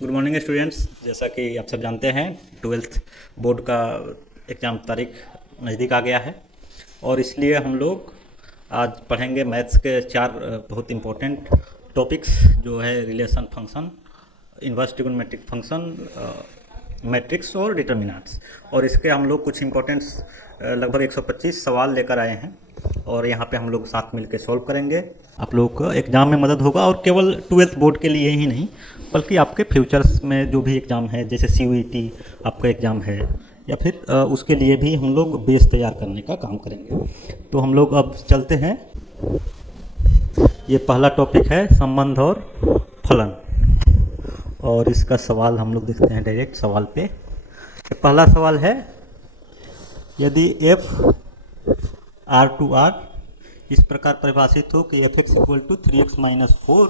Good morning students. जैसा कि आप सब जानते हैं, ट्वेल्थ बोर्ड का एग्ज़ाम तारीख नज़दीक आ गया है और इसलिए हम लोग आज पढ़ेंगे मैथ्स के चार बहुत इम्पोर्टेंट टॉपिक्स, जो है relation function, inverse trigonometric function, matrix और डिटर्मिनेंट्स। और इसके हम लोग कुछ इम्पोर्टेंट्स लगभग 125 सवाल लेकर आए हैं और यहाँ पे हम लोग साथ मिलकर सॉल्व करेंगे। आप लोगों को एग्ज़ाम में मदद होगा और केवल ट्वेल्थ बोर्ड के लिए ही नहीं बल्कि आपके फ्यूचर्स में जो भी एग्ज़ाम है, जैसे CUET आपका एग्ज़ाम है या फिर उसके लिए भी हम लोग बेस तैयार करने का काम करेंगे। तो हम लोग अब चलते हैं। ये पहला टॉपिक है संबंध और फलन, और इसका सवाल हम लोग देखते हैं डायरेक्ट सवाल पे। पहला सवाल है, यदि f R इस प्रकार परिभाषित हो कि f(x = 3x - 4)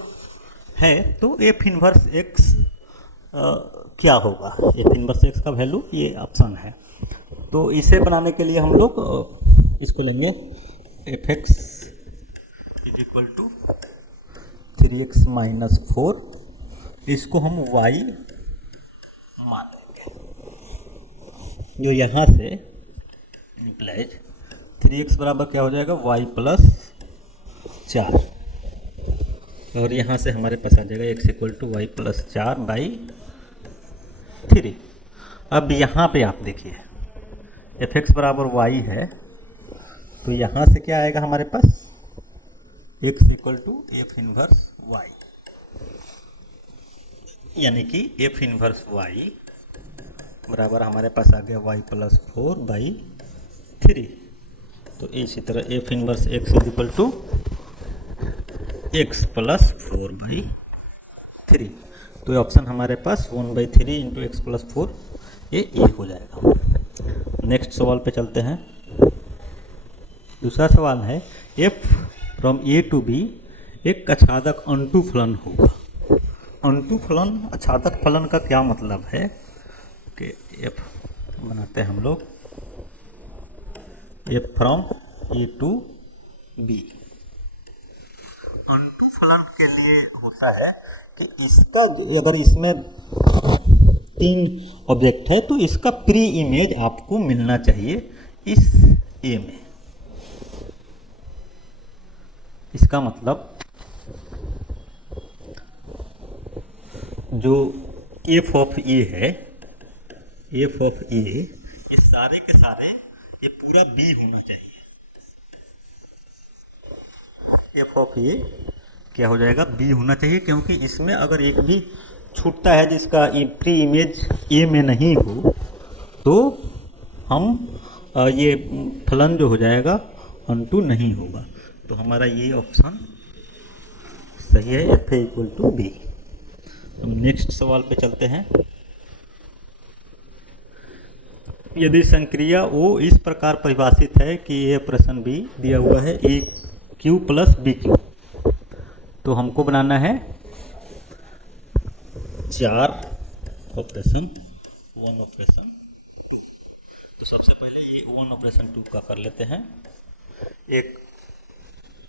है तो f इनवर्स x क्या होगा। f इनवर्स x का वैल्यू ये ऑप्शन है। तो इसे बनाने के लिए हम लोग इसको लेंगे f(x = 3x - 4), इसको हम y मान लेंगे, जो यहाँ से इम्प्लाइज 3x बराबर क्या हो जाएगा, y + 4, और यहाँ से हमारे पास आ जाएगा x = y + 4/3। अब यहाँ पे आप देखिए f(x = y) है, तो यहाँ से क्या आएगा हमारे पास, x = f इनवर्स y, यानी कि f इनवर्स y बराबर हमारे पास आ गया y + 4/3। तो इसी तरह f इनवर्स x = x + 4/3। तो ये ऑप्शन हमारे पास 1/3 × x + 4 ये ए हो जाएगा। नेक्स्ट सवाल पे चलते हैं। दूसरा सवाल है, f from a to b एक आच्छादक अंटू फलन होगा। अंटू फलन, आच्छादक फलन का क्या मतलब है कि f बनाते हैं हम लोग f from a to b। Unto फलन के लिए होता है कि इसका अगर इसमें 3 ऑब्जेक्ट है तो इसका प्री इमेज आपको मिलना चाहिए इस A में। इसका मतलब जो f ऑफ A है, f ऑफ A ये सारे के सारे ये पूरा B होना चाहिए। f ऑफ A क्या हो जाएगा, B होना चाहिए, क्योंकि इसमें अगर एक भी छूटता है जिसका प्री इमेज A में नहीं हो तो हम ये फलन जो हो जाएगा अंटू नहीं होगा। तो हमारा ये ऑप्शन सही है, f = B। हम नेक्स्ट सवाल पे चलते हैं। यदि संक्रिया O इस प्रकार परिभाषित है कि ये प्रश्न भी दिया हुआ है AQ + BQ, तो हमको बनाना है 4 ऑपरेशन 1 ऑपरेशन 2। तो सबसे पहले ये 1 ऑपरेशन 2 का कर लेते हैं। एक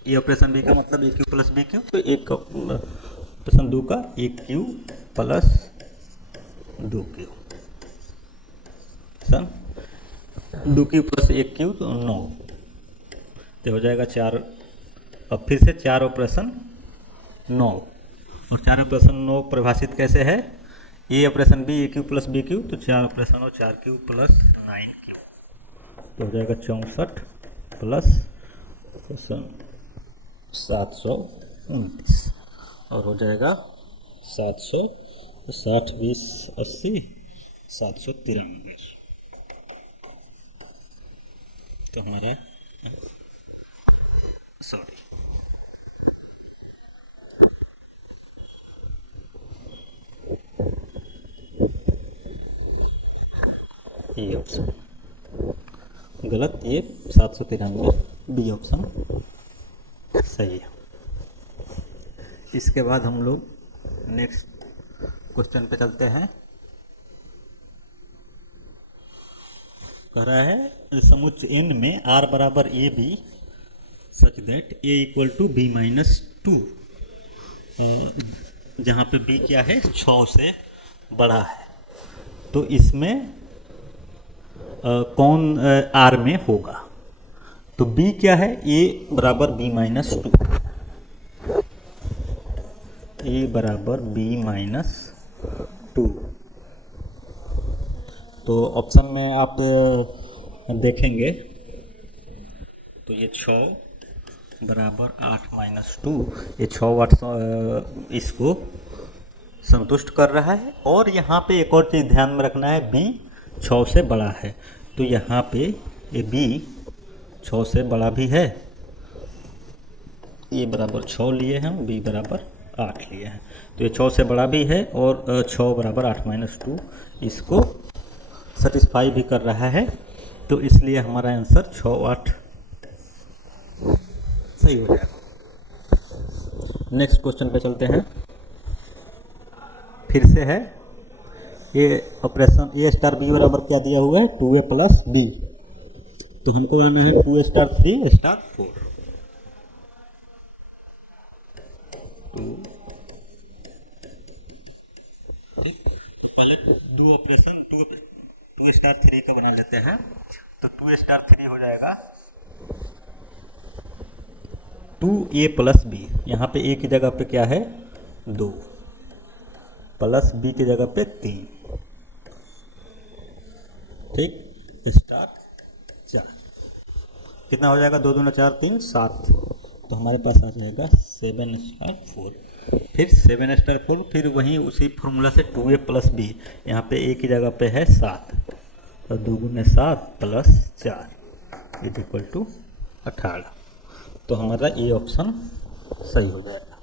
ये ऑपरेशन B का मतलब AQ + BQ, तो एक ऑपरेशन 2 का AQ + 2Q, 2Q + 1Q तो 9, तो हो जाएगा 4। अब फिर से 4 ऑपरेशन 9, और 4 ऑपरेशन 9 परिभाषित कैसे है, ये ऑपरेशन B AQ + BQ, तो 4 ऑपरेशन और 4Q + 9Q, तो हो जाएगा 64 प्लस 729, और हो जाएगा 760 20 80 793। तो हमारा सॉरी ये ऑप्शन गलत, ये 793 B ऑप्शन सही है। इसके बाद हम लोग नेक्स्ट क्वेश्चन पे चलते हैं। कह रहा है समुच्चय n में r बराबर AB such that A = B - 2, जहाँ पे B क्या है 6 से बड़ा है, तो इसमें कौन आर में होगा? तो बी क्या है? ए बराबर बी माइनस टू, ए बराबर बी माइनस टू। तो ऑप्शन में आप देखेंगे तो ये 6 बराबर 8 माइनस टू, ये 6 वाट इसको संतुष्ट कर रहा है। और यहाँ पे एक और चीज़ ध्यान में रखना है, बी 6 से बड़ा है, तो यहाँ पे ये बी 6 से बड़ा भी है, ए बराबर 6 लिए हैं, बी बराबर 8 लिए हैं, तो ये 6 से बड़ा भी है और 6 बराबर 8 माइनस टू इसको सेटिस्फाई भी कर रहा है। तो इसलिए हमारा आंसर 6 8 सही हो जाएगा। नेक्स्ट क्वेश्चन पे चलते हैं। फिर से है ये ऑपरेशन, ए स्टार बी बराबर क्या दिया हुआ है? 2a प्लस बी, तो हमको बनाना है 2 स्टार 3 स्टार 4। पहले दो ऑपरेशन 2 स्टार 3 को बना लेते हैं। तो 2 स्टार 3 हो जाएगा 2a प्लस बी, यहाँ पे ए की जगह पे क्या है? 2, प्लस बी की जगह पे 3, ठीक, स्टार 4, कितना हो जाएगा? 2 दूना 4 3 7, तो हमारे पास आ जाएगा 7 स्टार 4। फिर 7 स्टार 4, फिर वहीं उसी फॉर्मूला से 2a प्लस बी, यहाँ पे ए की जगह पे है 7, तो 2 गुने 7 प्लस 4 इज इक्वल टू 18। तो हमारा ये ऑप्शन सही हो जाएगा।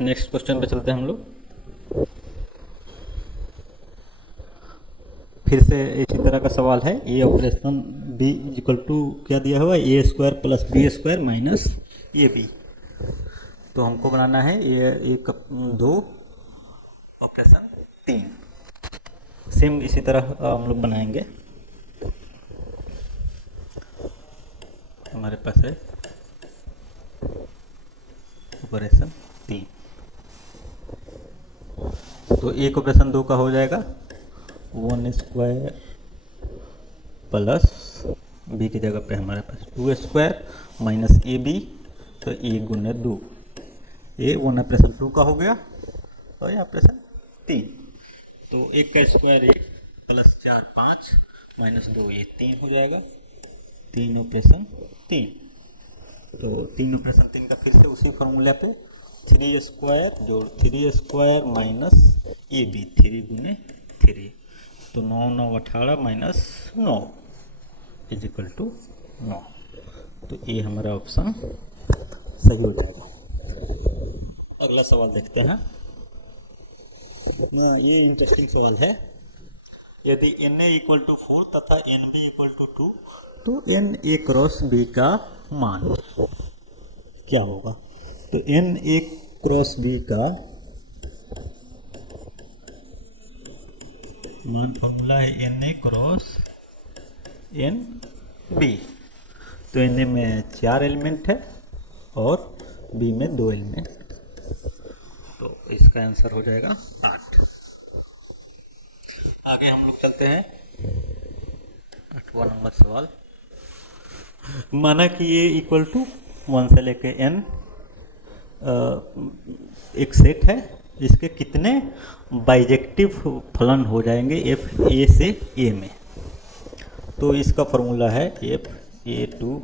नेक्स्ट क्वेश्चन पे चलते हैं हम लोग। फिर से इसी तरह का सवाल है, A operation B equal to क्या दिया हुआ है? A square plus B square minus A B. तो हमको बनाना है ये एक 2 ऑपरेशन 3, सेम इसी तरह हम लोग बनाएंगे। हमारे पास है ऑपरेशन 3, तो एक ऑपरेशन 2 का हो जाएगा 1 स्क्वायर प्लस बी की जगह पे हमारे पास 2 स्क्वायर माइनस ए बी, तो ए गुने 2, ये 1 ऑपरेशन 2 का हो गया और ये ऑपरेशन 3। तो 1 का स्क्वायर 1 प्लस 4 5 माइनस 2 ये 3 हो जाएगा, 3 ऑपरेशन 3। तो 3 ऑपरेशन 3 का फिर से उसी फॉर्मूला पे 3 स्क्वायर जोड़ 3 स्क्वायर माइनस ए बी, 3 गुने 3, तो 9 9 18 माइनस 9 इज इक्वल टू 9। तो ये हमारा ऑप्शन सही हो जाएगा। अगला सवाल देखते हैं ना, ये इंटरेस्टिंग सवाल है। यदि Na इक्वल टू 4 तथा Nb इक्वल टू 2, तो Na क्रॉस बी का मान क्या होगा? तो Na क्रॉस बी का मान फॉर्मूला है Na क्रॉस Nb। तो Na में 4 एलिमेंट है और B में 2 एलिमेंट, तो इसका आंसर हो जाएगा 8। आगे हम लोग चलते हैं 8वां नंबर सवाल। माना कि ये इक्वल टू 1 से लेके n एक सेट है, इसके कितने बाइजेक्टिव फलन हो जाएंगे एफ ए से ए में? तो इसका फॉर्मूला है F A to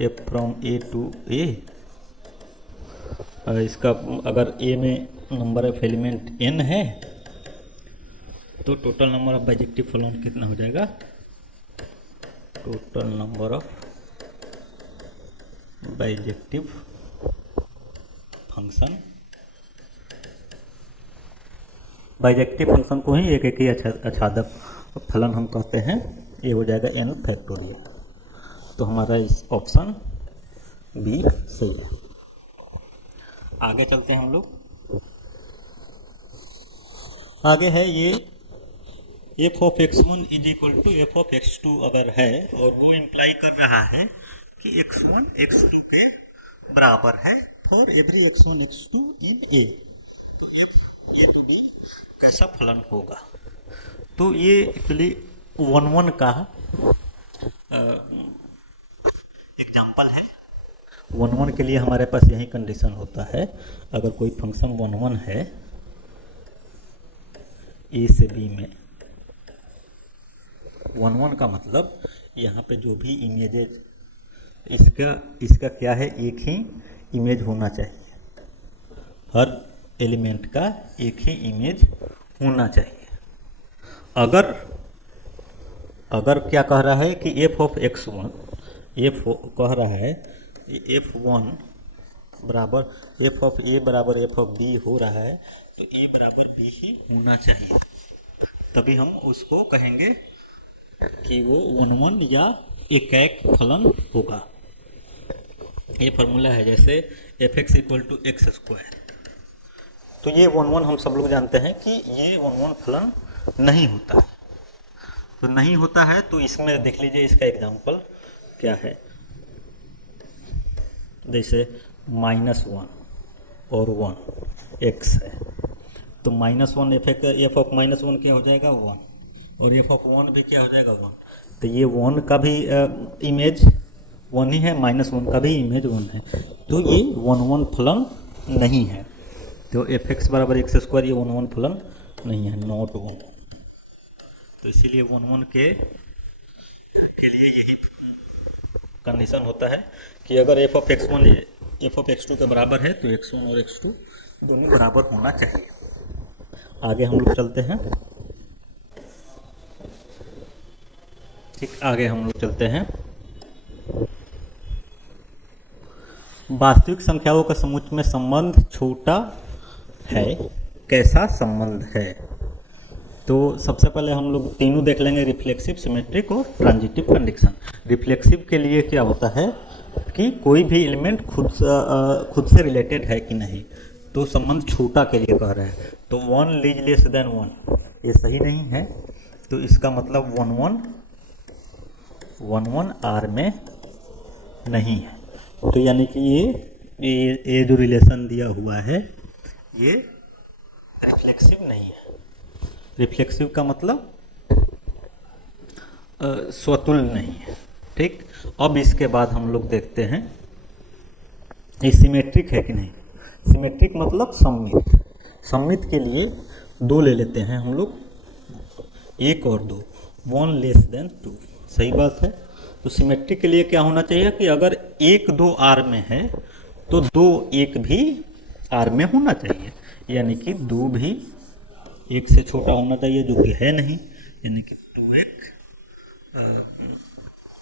F from A to A. इसका अगर ए में नंबर ऑफ एलिमेंट n है तो टोटल नंबर ऑफ बाइजेक्टिव फलन कितना हो जाएगा? Total number of bijective function, bijective function को ही एक ही आच्छादक फलन हम कहते हैं, ये हो जाएगा n फैक्टोरियल। तो हमारा इस ऑप्शन बी सही है। आगे चलते हैं हम लोग। आगे है ये F of x1 is equal to F of x2 अगर है और वो इम्प्लाई कर रहा है कि x1 x2 के बराबर है फॉर एवरी x1 x2 इन ए। तो एफ ए टू बी कैसा फलन होगा। तो ये एक्चुअली 1-1 का एग्जाम्पल है। 1-1 के लिए हमारे पास यही कंडीशन होता है, अगर कोई फंक्शन 1-1 है ए से बी में, 1-1 का मतलब यहाँ पे जो भी इमेजेज, इसका क्या है, एक ही इमेज होना चाहिए, हर एलिमेंट का एक ही इमेज होना चाहिए। अगर क्या कह रहा है कि f ऑफ x1, कह रहा है f1 बराबर f ऑफ a बराबर f ऑफ b हो रहा है, तो a बराबर b ही होना चाहिए, तभी हम उसको कहेंगे कि वो 1-1 या एक फलन होगा। ये फार्मूला है, जैसे fx equal to X square. तो ये 1-1 हम सब लोग जानते हैं कि ये 1-1 फलन नहीं होता है। तो नहीं होता है तो इसमें देख लीजिए इसका एग्जांपल क्या है। जैसे -1 और 1 x है, तो -1 f ऑफ -1 क्या हो जाएगा 1, और f ऑफ 1 भी क्या हो जाएगा 1। तो ये 1 का भी इमेज 1 ही है, -1 का भी इमेज 1 है, तो ये 1-1 फलन नहीं है। तो fx बराबर एक्स स्क्वायर, ये 1-1 फलन नहीं है, नॉट 1। तो इसीलिए 1-1 के लिए यही कंडीशन होता है कि अगर f of x1 f of x2 के बराबर है तो x1 और x2 दोनों बराबर होना चाहिए। आगे हम लोग चलते हैं। ठीक, आगे हम लोग चलते हैं। वास्तविक संख्याओं के समुच्चय में संबंध छोटा है, कैसा संबंध है। तो सबसे पहले हम लोग तीनों देख लेंगे, रिफ्लेक्सिव, सिमेट्रिक और ट्रांजिटिव कंडीशन। रिफ्लेक्सिव के लिए क्या होता है कि कोई भी एलिमेंट खुद से रिलेटेड है कि नहीं, तो संबंध छोटा के लिए कह रहे हैं। तो 1 लीज लेस देन 1 ये सही नहीं है, तो इसका मतलब 1-1 आर में नहीं है। तो यानी कि ये जो रिलेशन दिया हुआ है ये रिफ्लेक्सिव नहीं है। रिफ्लेक्सिव का मतलब स्वतुल्य नहीं है। ठीक, अब इसके बाद हम लोग देखते हैं ये सिमेट्रिक है कि नहीं। सिमेट्रिक मतलब सममित। सममित के लिए 2 ले लेते हैं हम लोग, 1 और 2, 1 लेस देन 2, सही बात है। तो सिमेट्रिक के लिए क्या होना चाहिए कि अगर 1 2 आर में है तो 2 1 भी आर में होना चाहिए, यानी कि 2 भी 1 से छोटा होना चाहिए, जो कि है नहीं, यानी कि 2 1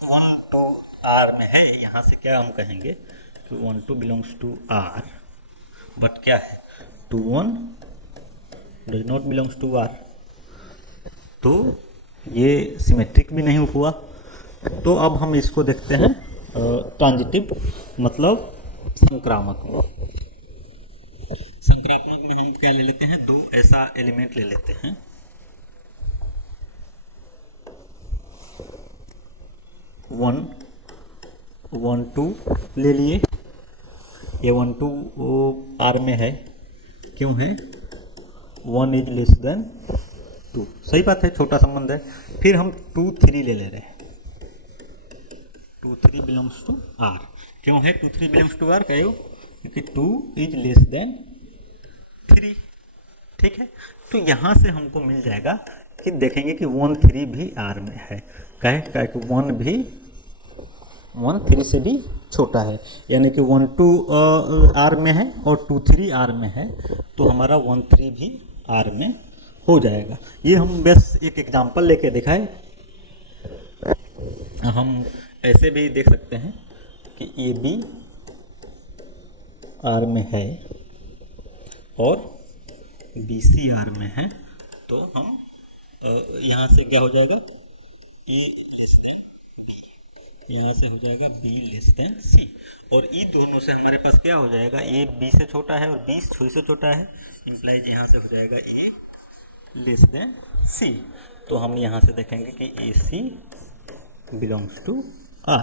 1 2 आर में है। यहाँ से क्या हम कहेंगे कि 1 2 बिलोंग्स टू आर, बट क्या है 2 1 does not belongs to R, तो ये सिमेट्रिक भी नहीं हुआ। तो अब हम इसको देखते हैं ट्रांजिटिव मतलब संक्रामक में। संक्रामक में हम क्या ले लेते हैं, 2 ऐसा एलिमेंट ले लेते हैं, 1 1 2 ले लिए। ये 1 2 आर में है, क्यों है, 1 इज लेस देन 2, सही बात है, छोटा संबंध है। फिर हम 2 3 ले रहे हैं, 2 3 बिलोंग्स टू आर, क्यों है 2 3 बिलोंग्स टू आर, कहो क्योंकि 2 इज लेस देन 3। ठीक है, तो यहाँ से हमको मिल जाएगा कि देखेंगे कि 1 3 भी आर में है, कहे कि 1 भी 1 3 से भी छोटा है, यानी कि 1 2 आर में है और 2 3 आर में है, तो हमारा 1 3 भी आर में हो जाएगा। ये हम बस एक एग्जांपल लेके दिखाए। हम ऐसे भी देख सकते हैं कि ए बी आर में है और बी सी आर में है, तो हम यहाँ से क्या हो जाएगा, ए लेस देन बी, यहाँ से हो जाएगा बी लेस देन सी, और ई दोनों से हमारे पास क्या हो जाएगा, ए बी से छोटा है और बी से छोटा है, इम्प्लाइज यहाँ से हो जाएगा ए लेस देन सी। तो हम यहाँ से देखेंगे कि ए सी बिलोंग्स टू आर।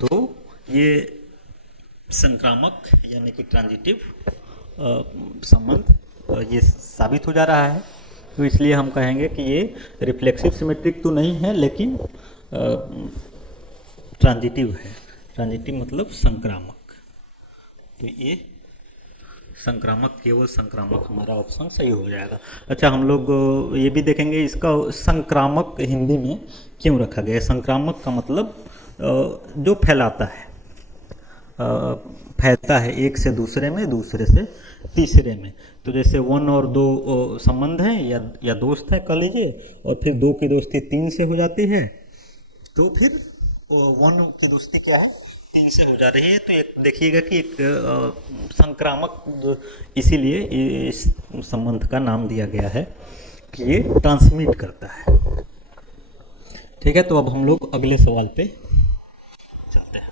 तो ये संक्रामक यानी कि ट्रांजिटिव संबंध ये साबित हो जा रहा है। तो इसलिए हम कहेंगे कि ये रिफ्लेक्सिव सिमेट्रिक तो नहीं है, लेकिन ट्रांजिटिव है। ट्रांजिटिव मतलब संक्रामक। तो ये संक्रामक, केवल संक्रामक हमारा ऑप्शन सही हो जाएगा। अच्छा, हम लोग ये भी देखेंगे इसका संक्रामक हिंदी में क्यों रखा गया है। संक्रामक का मतलब जो फैलाता है, फैलता है एक से दूसरे में, दूसरे से तीसरे में। तो जैसे 1 और 2 संबंध हैं या दोस्त है कह लीजिए, और फिर 2 की दोस्ती 3 से हो जाती है, तो फिर 1 की दोस्ती क्या है, 3 से हो जा रही है। तो एक देखिएगा कि एक संक्रामक, इसीलिए इस संबंध का नाम दिया गया है कि ये ट्रांसमिट करता है। ठीक है, तो अब हम लोग अगले सवाल पे चलते हैं।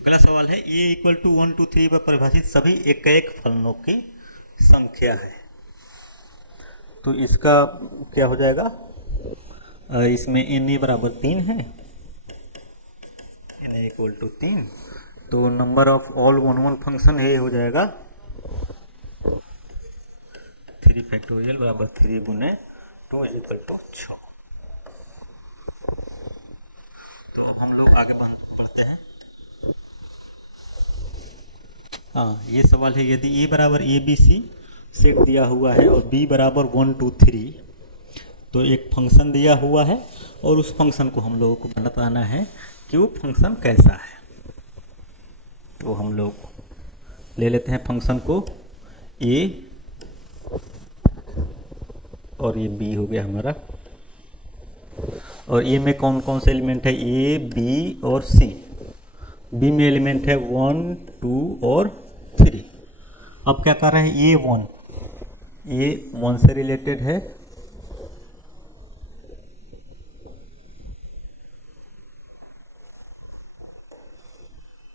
अगला सवाल है, ए इक्वल टू 1 2 3 पर परिभाषित सभी एक फलनों की संख्या है। तो इसका क्या हो जाएगा, इसमें एन ए बराबर 3 है, एन ए इक्वल टू 3, तो number of all one one function ये हो जाएगा 3 फैक्टोरियल बराबर 3 गुने 2 इक्वल टू 6। तो हम लोग आगे बढ़ते हैं। हाँ, ये सवाल है, यदि ए बराबर ए बी सी सेट दिया हुआ है और बी बराबर 1 2 3, तो एक फंक्शन दिया हुआ है और उस फंक्शन को हम लोगों को बताना है कि वो फंक्शन कैसा है। तो हम लोग ले लेते हैं फंक्शन को, ए और ये बी हो गया हमारा, और ए में कौन कौन से एलिमेंट है, ए बी और सी। बी में एलिमेंट है 1 2 और 3। अब क्या कर रहे हैं, ए 1 से रिलेटेड है,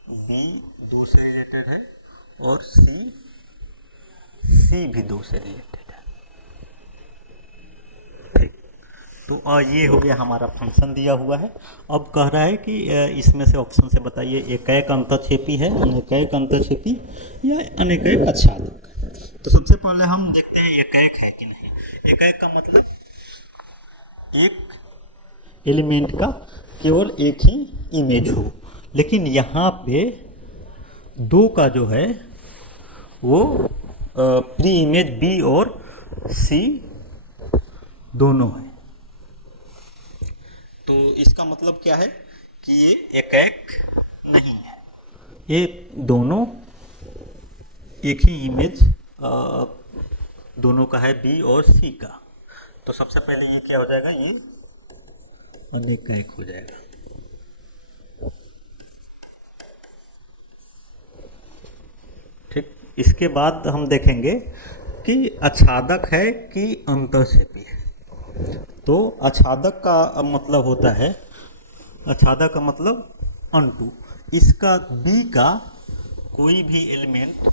बी 2 से रिलेटेड है, और सी भी 2 से रिलेटेड है। ठीक, तो ये हो गया हमारा फंक्शन दिया हुआ है। अब कह रहा है कि इसमें से ऑप्शन से बताइए एकैक अंतःक्षेपी है, अनेकैक अंतःक्षेपी या अनेकैक आच्छादक। तो सबसे पहले हम देखते हैं एकैक है कि नहीं। एकैक का मतलब एक एलिमेंट का केवल एक ही इमेज हो, लेकिन यहाँ पे 2 का जो है वो प्री इमेज बी और सी दोनों है। तो इसका मतलब क्या है कि ये एकैक नहीं है, ये दोनों एक ही इमेज दोनों का है, बी और सी का। तो सबसे पहले ये क्या हो जाएगा, ये अनेकैक हो जाएगा। ठीक, इसके बाद हम देखेंगे कि आच्छादक है कि अंतःक्षेपी है। तो आच्छादक का मतलब होता है, आच्छादक का मतलब अनटू। इसका बी का कोई भी एलिमेंट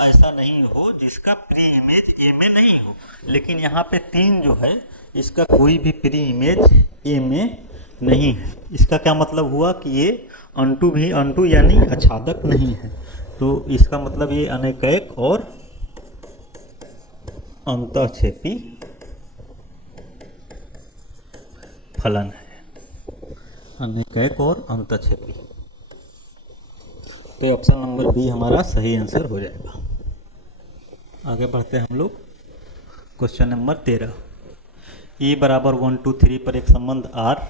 ऐसा नहीं हो जिसका प्री इमेज ए में नहीं हो, लेकिन यहाँ पे 3 जो है इसका कोई भी प्री इमेज ए में नहीं है। इसका क्या मतलब हुआ कि ये अनटू भी अनटू यानी आच्छादक नहीं है। तो इसका मतलब ये अनेकैक और अंतःक्षेपी फलन है, अनेकैक और अंतःक्षेपी। तो ऑप्शन नंबर बी हमारा सही आंसर हो जाएगा। आगे बढ़ते हैं हम लोग, क्वेश्चन नंबर 13। ए बराबर 1 2 3 पर एक संबंध आर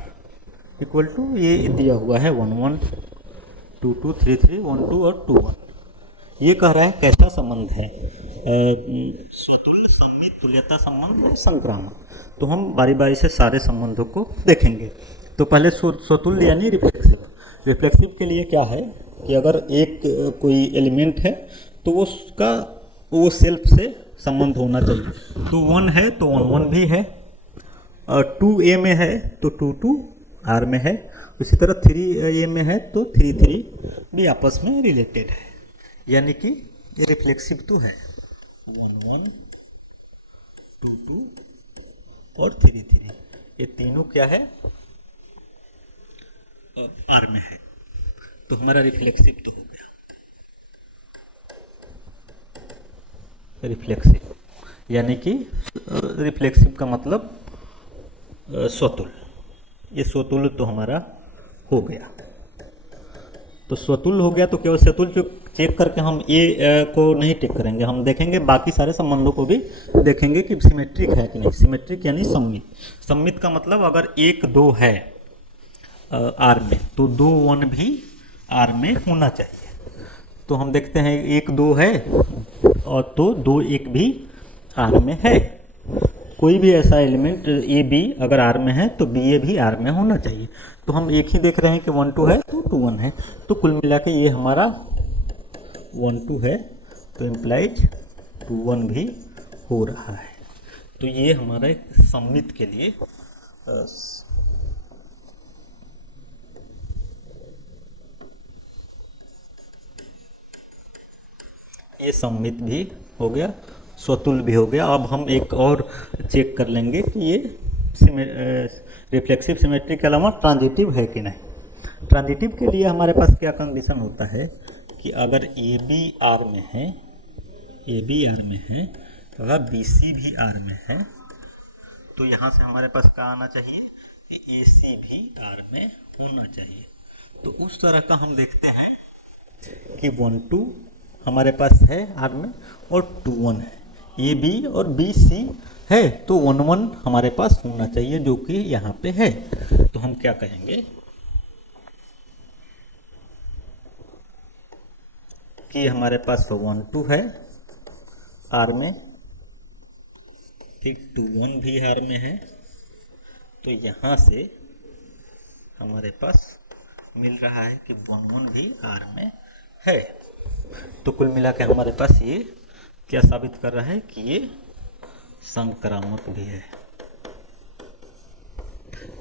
इक्वल टू, ये दिया हुआ है 1 1 2 2 3 3 1 2 और 2 1। ये कह रहा है कैसा संबंध है, स्वतुल्य, सममित, तुल्यता संबंध है, संक्रामक। तो हम बारी बारी से सारे संबंधों को देखेंगे। तो पहले स्वतुल्य यानी रिफ्लेक्सिव। रिफ्लेक्सिव के लिए क्या है कि अगर एक कोई एलिमेंट है तो वो सेल्फ से संबंध होना चाहिए। तो 1 है तो 1 1 भी है, और 2 ए में है तो 2 2 आर में है। उसी तरह 3 ए में है तो 3 3 भी आपस में रिलेटेड है, यानी कि रिफ्लेक्सिव तो है। 1 1 2 2 और 3 3, ये तीनों क्या है, आर में है। तो हमारा रिफ्लेक्सिव तो हो गया, रिफ्लेक्सिव यानी कि रिफ्लेक्सिव का मतलब स्वतुल, ये स्वतुल तो हमारा हो गया। तो स्वतुल हो गया तो केवल स्वतुल जो चेक करके हम ए को नहीं टिक करेंगे, हम देखेंगे बाकी सारे संबंधों को भी देखेंगे कि सिमेट्रिक है कि नहीं। सिमेट्रिक यानी सममित। सममित का मतलब अगर 1 2 है आर में तो 2 1 भी आर में होना चाहिए। तो हम देखते हैं 1 2 है और तो 2 1 भी आर में है। कोई भी ऐसा एलिमेंट ए बी अगर आर में है तो बी ए भी आर में होना चाहिए। तो हम एक ही देख रहे हैं कि 1 2 है तो 2 1 है, तो कुल मिला के ये हमारा 1 2 है तो इम्प्लाइज 2 1 भी हो रहा है। तो ये हमारे सममित के लिए ये सममित भी हो गया, स्वतुल भी हो गया। अब हम एक और चेक कर लेंगे कि ये रिफ्लेक्सिव सिमेट्री के अलावा ट्रांजिटिव है कि नहीं। ट्रांजिटिव के लिए हमारे पास क्या कंडीशन होता है कि अगर ए बी आर में है, ए बी आर में है, अगर बी सी भी आर में है, तो यहाँ से हमारे पास क्या आना चाहिए कि ए सी भी आर में होना चाहिए। तो उस तरह का हम देखते हैं कि 1 2 हमारे पास है आर में और 2 1 है, ए बी और बी सी है तो 1 1 हमारे पास होना चाहिए जो कि यहाँ पे है। तो हम क्या कहेंगे कि हमारे पास 1 2 है आर में, ठीक 2 1 भी आर में है, तो यहाँ से हमारे पास मिल रहा है कि 1 1 भी आर में है। तो कुल मिला के हमारे पास ये क्या साबित कर रहा है कि ये संक्रामक भी है।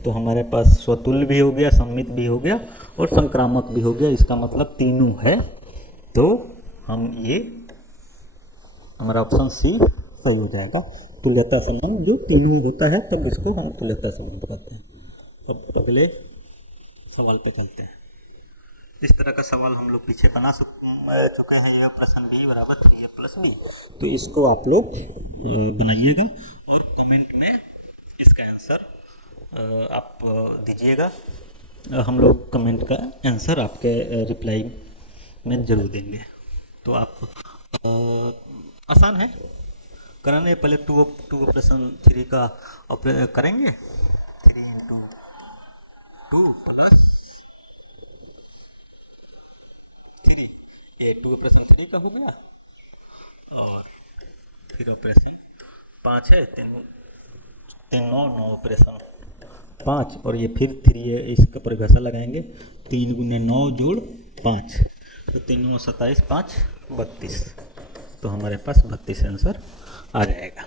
तो हमारे पास स्वतुल्य भी हो गया, सममित भी हो गया और संक्रामक भी हो गया। इसका मतलब तीनों है। तो हम ये हमारा ऑप्शन सी सही हो जाएगा। तुल्यता संबंध जो तीनों होता है तब इसको हम तुल्यता संबंध कहते हैं। अब अगले सवाल पे चलते हैं। इस तरह का सवाल हम लोग पीछे बना चुके हैं, ए प्लस बी बराबर 3a प्लस बी। तो इसको आप लोग बनाइएगा और कमेंट में इसका आंसर आप दीजिएगा। हम लोग कमेंट का आंसर आपके रिप्लाई में जरूर देंगे। तो आप आसान है कराने। पहले 2 ऑपरेशन 3 का करेंगे। 3 × 2 प्लस 3, ये 2 ऑपरेशन 3 का हो गया और फिर ऑपरेशन 5 है, 3 9 9 ऑपरेशन 5 और ये फिर 3 है। इसका परिभाषा लगाएंगे 3 × 9 + 5 तो 3 9 27 5 32। तो हमारे पास 32 आंसर आ जाएगा।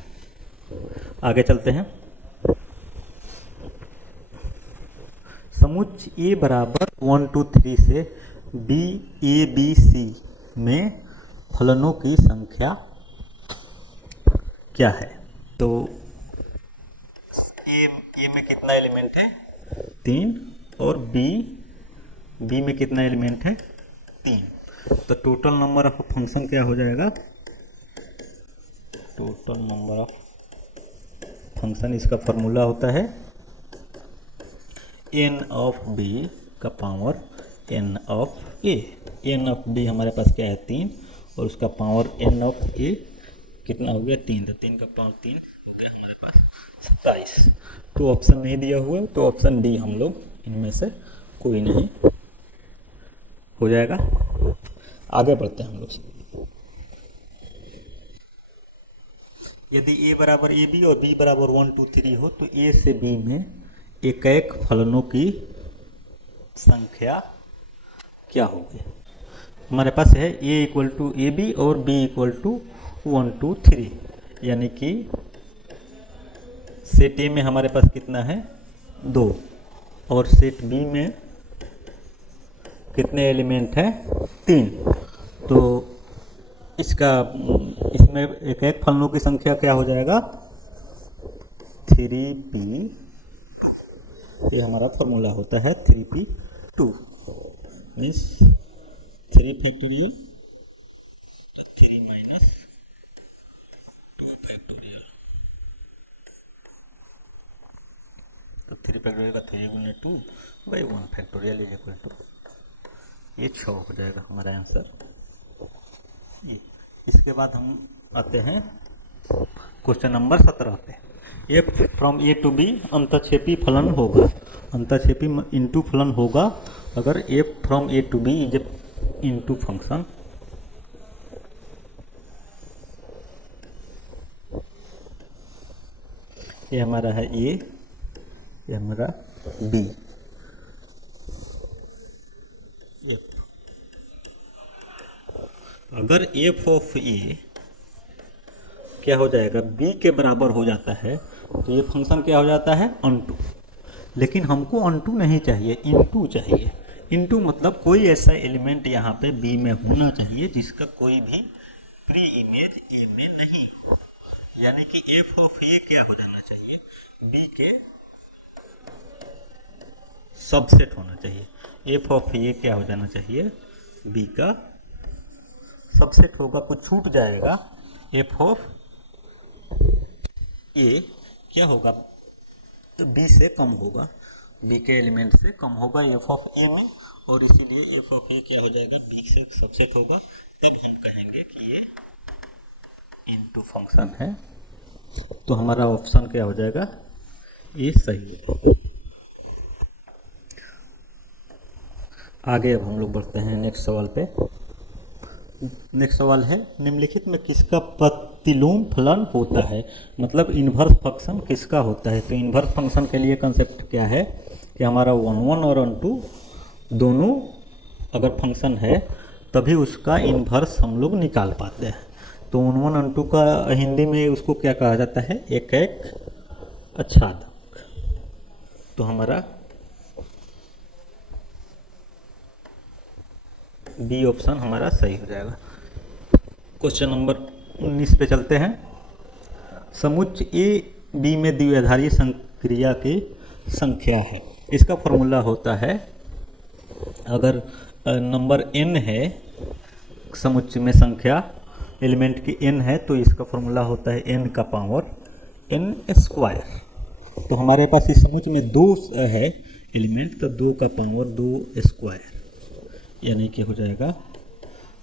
आगे चलते हैं। समुच्च ए बराबर 1 2 3 से बी ए बी सी में फलनों की संख्या क्या है। तो ए में कितना एलिमेंट है 3 और बी में कितना एलिमेंट है 3। तो टोटल नंबर ऑफ फंक्शन क्या हो जाएगा, टोटल नंबर ऑफ फंक्शन इसका फॉर्मूला होता है n ऑफ b का power n of a। n of b हमारे पास क्या है 3 और उसका पावर n ऑफ a कितना हो गया 3। तो 3 का पावर 3 होता है हमारे पास 27। तो ऑप्शन नहीं दिया हुआ है तो ऑप्शन डी हम लोग इनमें से कोई नहीं हो जाएगा। आगे बढ़ते हैं हम लोग। यदि a बराबर ए बी और b बराबर 1 2 3 हो तो a से b में एक एक फलनों की संख्या क्या होगी। हमारे पास है a = AB और b = 1 2 3, यानी कि सेट ए में हमारे पास कितना है 2 और सेट बी में कितने एलिमेंट हैं 3। तो इसमें एक एक फलनों की संख्या क्या हो जाएगा 3p। ये हमारा फॉर्मूला होता है 3p2 मीन्स 3 फैक्टोरियल, तो 3 माइनस 2 फैक्टोरियल, तो 3 फैक्टोरियल का 3 गुना 2 by 1 factorial is equal to, ये 6 हो जाएगा हमारा आंसर ये। इसके बाद हम आते हैं क्वेश्चन नंबर 17 पे। A from A to B अंतक्षेपी फलन होगा, अंतक्षेपी इनटू फलन होगा अगर A from A to B is into function ये हमारा है ए, ये हमारा बी। अगर एफ ऑफ ए क्या हो जाएगा, बी के बराबर हो जाता है, तो ये फंक्शन क्या हो जाता है, अनटू। लेकिन हमको अनटू नहीं चाहिए, इनटू चाहिए। इनटू मतलब कोई ऐसा एलिमेंट यहाँ पे बी में होना चाहिए जिसका कोई भी प्री इमेज ए में नहीं हो, यानी कि एफ ऑफ ए क्या हो जाना चाहिए, बी के सबसेट होना चाहिए। एफ ऑफ ए क्या हो जाना चाहिए, बी का सबसेट होगा, कुछ छूट जाएगा। एफ ऑफ ए क्या होगा, तो बी से कम होगा, बी के एलिमेंट से कम होगा एफ ऑफ ए में, और इसीलिए एफ ऑफ ए क्या हो जाएगा, बी से सबसेट होगा। तब हम कहेंगे कि ये इनटू फंक्शन है, तो हमारा ऑप्शन क्या हो जाएगा, ये सही है। आगे अब हम लोग बढ़ते हैं नेक्स्ट सवाल पे। नेक्स्ट सवाल है, निम्नलिखित में किसका प्रतिलोम फलन होता है, मतलब इन्वर्स फंक्शन किसका होता है। तो इन्वर्स फंक्शन के लिए कंसेप्ट क्या है कि हमारा 1 और 1 दोनों अगर फंक्शन है तभी उसका इन्वर्स हम लोग निकाल पाते हैं। तो 1 का हिंदी में उसको क्या कहा जाता है, एक अच्छादक। तो हमारा बी ऑप्शन हमारा सही हो जाएगा। क्वेश्चन नंबर 19 पे चलते हैं। समुच्चय ए बी में द्विआधारी संक्रिया की संख्या है, इसका फॉर्मूला होता है, अगर नंबर n है, समुच्चय में संख्या एलिमेंट की n है, तो इसका फॉर्मूला होता है n का पावर n स्क्वायर। तो हमारे पास इस समुच्चय में 2 है एलिमेंट, तो 2 का पावर 2 स्क्वायर, यानी कि हो जाएगा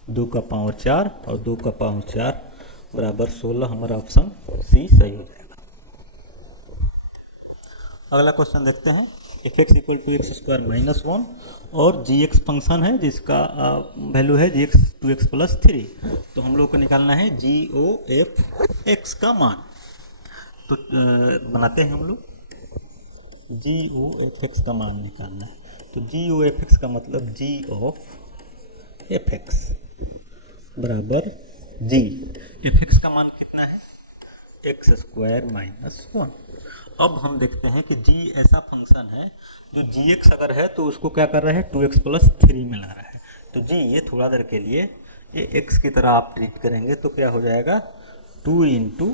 2 का पावर 4 और 2 का पावर 4 बराबर 16। हमारा ऑप्शन सी सही हो जाएगा। अगला क्वेश्चन देखते हैं। F X equal to X square minus 1 और जी एक्स फंक्शन है जिसका वैल्यू है जी एक्स 2x प्लस 3। तो हम लोग को निकालना है जी ओ एफ एक्स का मान। तो बनाते हैं हम लोग, जी ओ एफ एक्स का मान निकालना है। तो जी ओ एफ एक्स का मतलब जी ऑफ एफ एक्स बराबर जी। एफ एक्स का मान कितना है, एक्स स्क्वायर माइनस 1। अब हम देखते हैं कि जी ऐसा फंक्शन है जो जी एक्स अगर है तो उसको क्या कर रहा है, 2x प्लस 3 में ला रहा है। तो जी ये थोड़ा देर के लिए ये एक्स की तरह आप ट्रीट करेंगे तो क्या हो जाएगा, 2 इंटू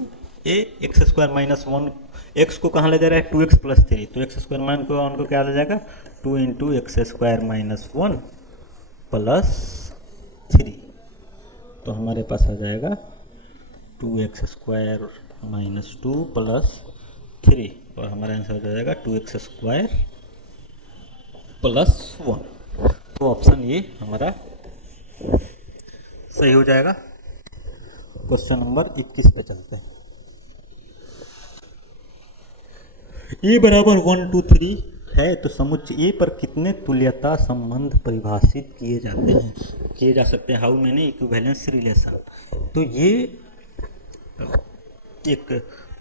ए एक्स स्क्वायर माइनस 1। एक्स को कहाँ ले जा रहा है, 2x प्लस 3, तो एक्स स्क्वायर माइनस 1 को क्या ले जाएगा, 2 into x square minus 1 plus 3। तो हमारे पास आ जाएगा 2x स्क्वायर माइनस 2 प्लस 3, और हमारा आंसर हो जाएगा 2x स्क्वायर प्लस 1। तो ऑप्शन ये हमारा सही हो जाएगा। क्वेश्चन नंबर 21 पे चलते हैं। ए बराबर 1 2 3 है, तो समुच्चय ए पर कितने तुल्यता संबंध परिभाषित किए जा सकते हैं, हाउ मेनी इक्विवेलेंस रिलेशन। तो ये एक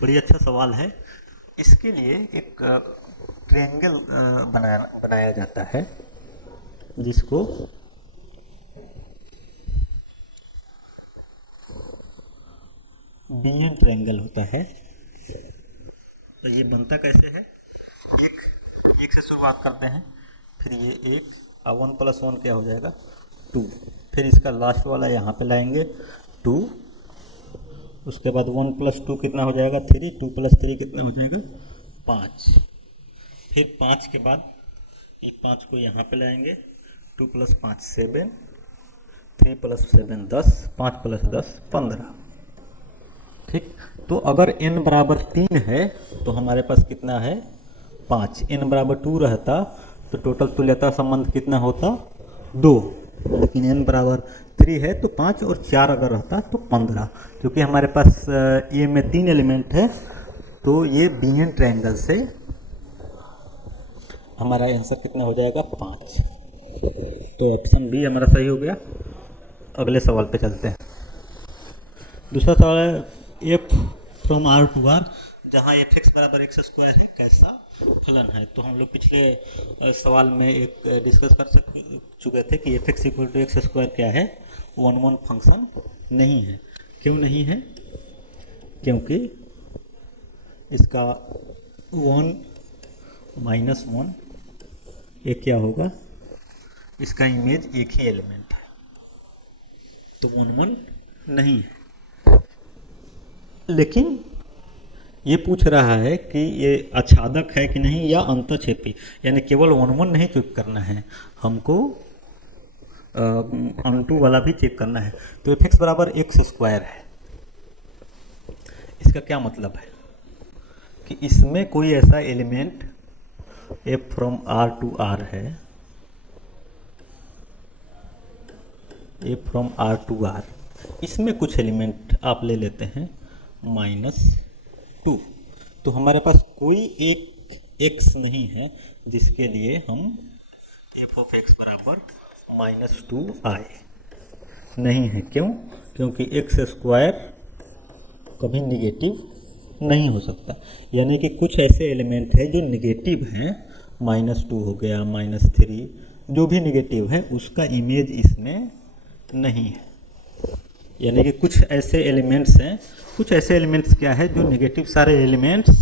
बड़ी अच्छा सवाल है। इसके लिए एक ट्रायंगल बनाया जाता है जिसको बीएन ट्रायंगल होता है। तो ये बनता कैसे है, एक से शुरुआत करते हैं, फिर ये एक 1 प्लस 1 क्या हो जाएगा 2, फिर इसका लास्ट वाला यहाँ पे लाएंगे 2, उसके बाद 1 प्लस 2 कितना हो जाएगा 3, 2 प्लस 3 कितना हो जाएगा 5, फिर 5 के बाद ये 5 को यहाँ पे लाएंगे, 2 प्लस 5 7, 3 + 7 10, 5 + 10 15। ठीक, तो अगर n बराबर 3 है तो हमारे पास कितना है 5। n बराबर 2 रहता तो टोटल तुल्यता संबंध कितना होता 2, लेकिन n बराबर 3 है तो 5 और 4 अगर रहता तो 15। क्योंकि हमारे पास ये में 3 एलिमेंट है तो ये बीएन ट्रायंगल से हमारा आंसर कितना हो जाएगा 5। तो ऑप्शन बी हमारा सही हो गया। अगले सवाल पे चलते हैं। दूसरा सवाल है F from R to R, जहाँ एफ एक्स बराबर एक्स स्क्वायर है कैसा फलन है। तो हम लोग पिछले सवाल में एक डिस्कस कर चुके थे कि F X equal to X square क्या है, वन वन फंक्शन नहीं है। क्यों नहीं है? क्योंकि इसका 1 - 1 ये क्या होगा, इसका इमेज एक ही एलिमेंट है तो 1 1 नहीं है। लेकिन ये पूछ रहा है कि ये आच्छादक है कि नहीं या अंतःक्षेपी, यानी केवल 1 1 नहीं चेक करना है, हमको अनटू वाला भी चेक करना है। तो एफ एक्स बराबर एक्स स्क्वायर है, इसका क्या मतलब है कि इसमें कोई ऐसा element F from R to R है, F from R to R, इसमें कुछ एलिमेंट आप ले लेते हैं -2, तो हमारे पास कोई एक x नहीं है जिसके लिए हम एफ ऑफ एक्स बराबर -2 आए, नहीं है। क्यों? क्योंकि एक्स स्क्वायर कभी निगेटिव नहीं हो सकता, यानी कि कुछ ऐसे एलिमेंट है जो निगेटिव हैं, -2 हो गया, -3, जो भी निगेटिव है उसका इमेज इसमें नहीं है। यानी कि कुछ ऐसे एलिमेंट्स हैं, कुछ ऐसे एलिमेंट्स क्या है जो निगेटिव सारे एलिमेंट्स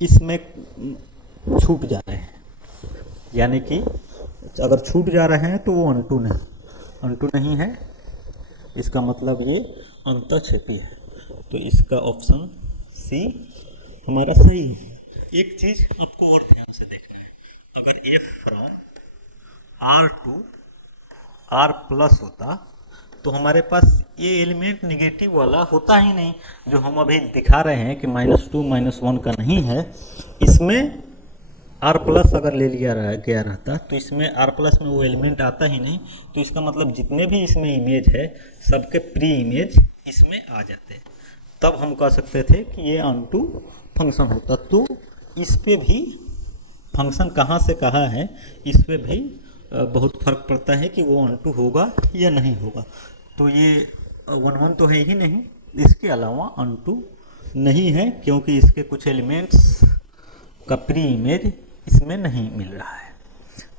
इसमें छूट जा रहे हैं, यानी कि अगर छूट जा रहे हैं तो वो अनटू नहीं है, इसका मतलब ये अंतःक्षेपी है। तो इसका ऑप्शन सी हमारा सही है। एक चीज़ आपको और ध्यान से देखना है, अगर F from R to R plus होता तो हमारे पास ये एलिमेंट निगेटिव वाला होता ही नहीं, जो हम अभी दिखा रहे हैं कि -2 -1 का नहीं है। इसमें आर प्लस अगर ले लिया गया रहता तो इसमें आर प्लस में वो एलिमेंट आता ही नहीं, तो इसका मतलब जितने भी इसमें इमेज है सबके प्री इमेज इसमें आ जाते, तब हम कह सकते थे कि ये अनटू फंक्शन होता। तो इस पे भी फंक्शन कहाँ से कहाँ है, इस पे भी बहुत फर्क पड़ता है कि वो अनटू होगा या नहीं होगा। तो ये 1 1 तो है ही नहीं, इसके अलावा अनटू नहीं है क्योंकि इसके कुछ एलिमेंट्स का प्री इमेज इसमें नहीं मिल रहा है।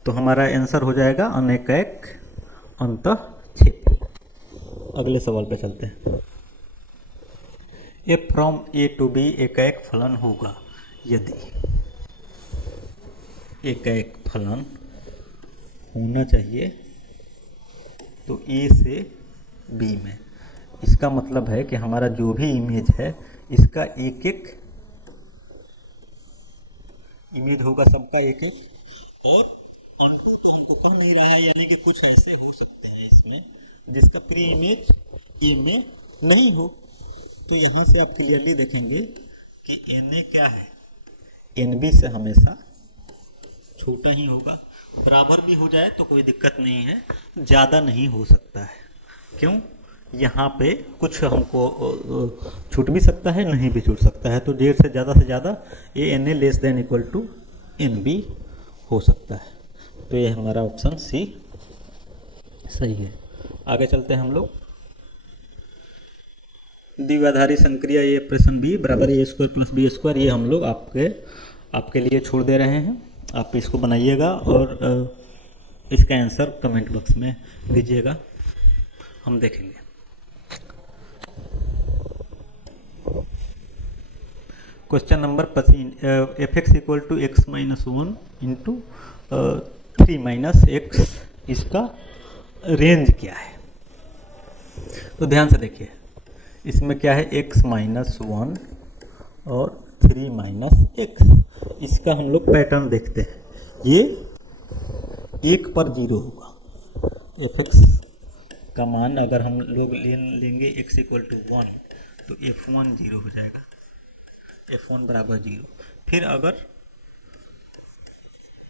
तो हमारा आंसर हो जाएगा अनेकैक अंतःक्षेपी। अगले सवाल पे चलते हैं। ए फ्रॉम ए टू बी एकैक फलन होगा यदि एकैक फलन होना चाहिए तो ए से बी में, इसका मतलब है कि हमारा जो भी इमेज है इसका एक एक इमेज होगा, सबका एक एक, और अनटू तो हमको कह नहीं रहा है, यानी कि कुछ ऐसे हो सकते हैं इसमें जिसका प्री इमेज ए में नहीं हो। तो यहाँ से आप क्लियरली देखेंगे कि एन ए क्या है, एन बी से हमेशा छोटा ही होगा, बराबर भी हो जाए तो कोई दिक्कत नहीं है, ज़्यादा नहीं हो सकता है। क्यों? यहाँ पे कुछ हमको छूट भी सकता है, नहीं भी छूट सकता है, तो डेढ़ से ज़्यादा A N A less than equal to N B हो सकता है। तो ये हमारा ऑप्शन सी सही है। आगे चलते हैं हम लोग। द्विआधारी संक्रिया ए ऑपरेशन बी बराबर ए स्क्वायर प्लस बी स्क्वायर, ये हम लोग आपके लिए छोड़ दे रहे हैं, आप इसको बनाइएगा और इसका आंसर कमेंट बॉक्स में दीजिएगा, हम देखेंगे। Question number 25, F X equal to X minus 1 into 3 minus X, इसका रेंज क्या है? तो ध्यान से देखिए, इसमें क्या है x माइनस 1 और 3 माइनस एक्स, इसका हम लोग पैटर्न देखते हैं। ये 1 पर 0 होगा, एफ एक्स का मान अगर हम लोग लेंगे x इक्वल टू 1, तो f1 0 हो जाएगा, f1 बराबर 0। फिर अगर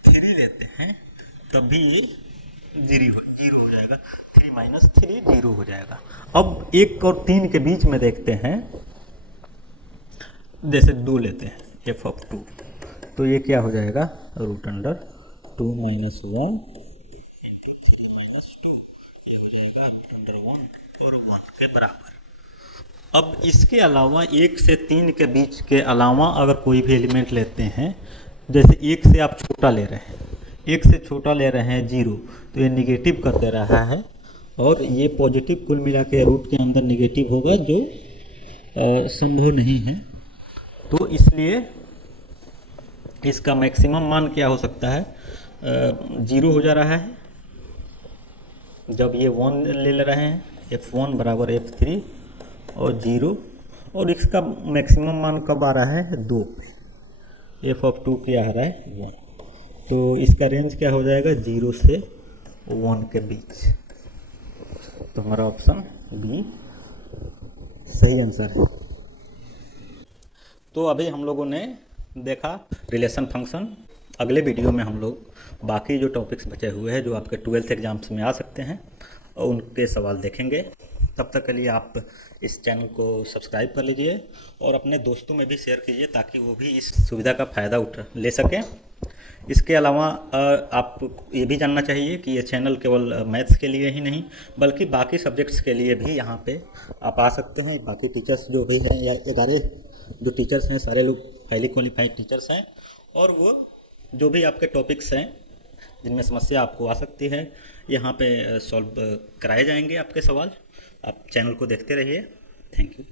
3 लेते हैं तब भी ये 0 हो जाएगा, 3 माइनस 3 0 हो जाएगा। अब 1 और 3 के बीच में देखते हैं, जैसे 2 लेते हैं f ऑफ 2, तो ये क्या हो जाएगा, रूट अंडर 2 माइनस 1 3 माइनस 2, ये हो जाएगा रूट अंडर 1 और 1 के बराबर। अब इसके अलावा 1 से 3 के बीच के अलावा अगर कोई भी एलिमेंट लेते हैं, जैसे 1 से आप छोटा ले रहे हैं, 1 से छोटा ले रहे हैं 0, तो ये निगेटिव कर दे रहा है, और ये पॉजिटिव कुल मिला के रूट के अंदर निगेटिव होगा, जो संभव नहीं है। तो इसलिए इसका मैक्सिमम मान क्या हो सकता है, 0 हो जा रहा है जब ये 1 ले रहे हैं, f1 बराबर f3 और 0, और इसका मैक्सिमम मान कब आ रहा है, 2, f ऑफ 2 क्या आ रहा है, 1। तो इसका रेंज क्या हो जाएगा, 0 से 1 के बीच। तो हमारा ऑप्शन बी सही आंसर है। तो अभी हम लोगों ने देखा रिलेशन फंक्शन। अगले वीडियो में हम लोग बाकी जो टॉपिक्स बचे हुए हैं जो आपके 12th एग्जाम्स में आ सकते हैं, और उनके सवाल देखेंगे। तब तक के लिए आप इस चैनल को सब्सक्राइब कर लीजिए और अपने दोस्तों में भी शेयर कीजिए, ताकि वो भी इस सुविधा का फ़ायदा ले सकें। इसके अलावा आप ये भी जानना चाहिए कि ये चैनल केवल मैथ्स के लिए ही नहीं, बल्कि बाकी सब्जेक्ट्स के लिए भी यहाँ पे आप आ सकते हैं। बाकी टीचर्स जो भी हैं, या 11 जो टीचर्स हैं, सारे लोग हाईली क्वालिफाइड टीचर्स हैं, और वो जो भी आपके टॉपिक्स हैं जिनमें समस्या आपको आ सकती है, यहाँ पे सॉल्व कराए जाएंगे आपके सवाल। आप चैनल को देखते रहिए। Thank you.